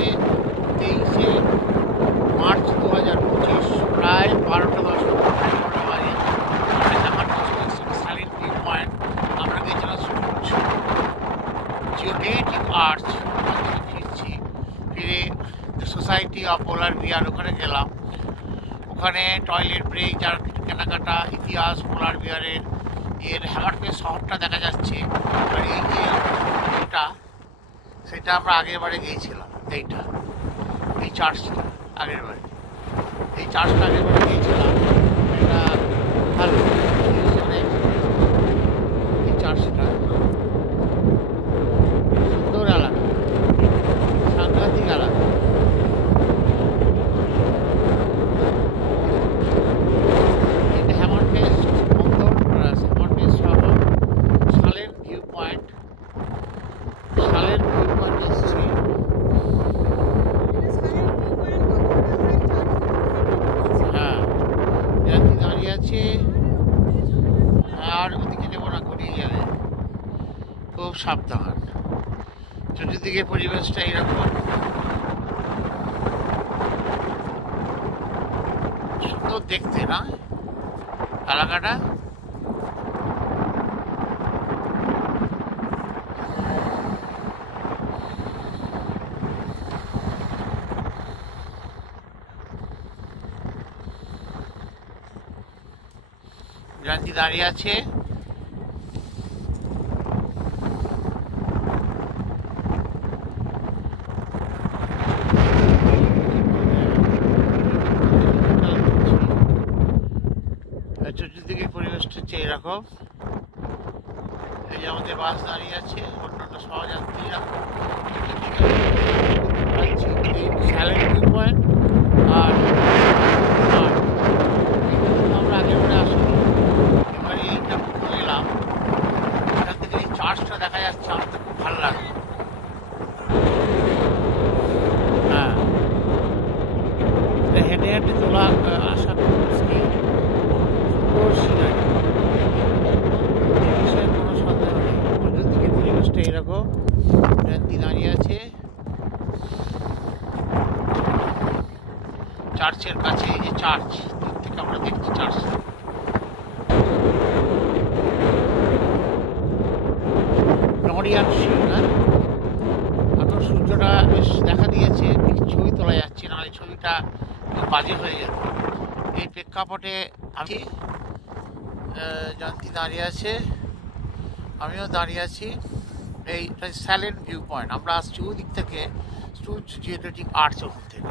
আজকে 23 মার্চ 2025 প্রায় 12:10 বাজে। সাইলেন্ট ভিউ পয়েন্ট আমরা গেছিলাম জিওগ্রাফিক আর্চ ফিরছি, ফিরে সোসাইটি অফ পোলার বিয়ার ওখানে গেলাম। ওখানে টয়লেট ব্রেক, যার কিছু কেনাকাটা, ইতিহাস পোলার বিয়ারের হ্যামারফেস শহরটা দেখা যাচ্ছে। আর এই যে এটা, সেটা আমরা আগের বারে গিয়েছিলাম। এই চার্চটা আগের বারে গিয়েছিলাম। এটা ভালো এই চার্চটা, সুন্দর এলাকা, সাংঘাতিক এলাকা। এটা হ্যামারফেস বন্দর, হ্যামারফেস শহর, সাইলেন্ট ভিউ পয়েন্ট এসেছি। হ্যাঁ, দাঁড়িয়ে আছে। আর ওদিকে নেবো না, গড়িয়ে যাবে, খুব সাবধান। চতুর্দিকে পরিবেশটা এরকম, সুন্দর দেখতে না এলাকাটা। জয়ন্তী দাঁড়িয়ে আছে। চতুর্দিকে পরিবেশটা হচ্ছে এরকম। এই যে আমাদের বাস দাঁড়িয়ে আছে, অন্যান্য সহযাত্রীরা সাইলেন্ট ভিউ পয়েন্ট। আর আমরা আগেবারে আসিনি, এবারে এইটা প্রথম এলাম। এখান থেকে এই চার্চটা দেখা যাচ্ছে, আমার তো খুব ভালো লাগে। হ্যাঁ, হেঁটে হেঁটে তোলা আসা খুব মুশকিল। সুন্দর সিনারি, এই বিষয়ে কোনো সন্দেহ নেই। চতুর্দিকে পরিবেশটা এরকম। জয়ন্তী দাঁড়িয়ে আছে চার্চের কাছে। এই যে চার্চ, দূর থেকে আমরা দেখছি চার্চ। নড়িয়ার সিং, এখন সূর্যটা বেশ দেখা দিয়েছে, ছবি তোলা যাচ্ছে, নাহলে ছবিটা বাজে হয়ে যেত। এই প্রেক্ষাপটে আমি জয়ন্তী দাঁড়িয়ে আছে, আমিও দাঁড়িয়ে আছি। এই সাইলেন্ট ভিউ পয়েন্ট, আমরা আসছি ওই দিক থেকে, জিওগ্রাফিক আর্চ ওখান থেকে।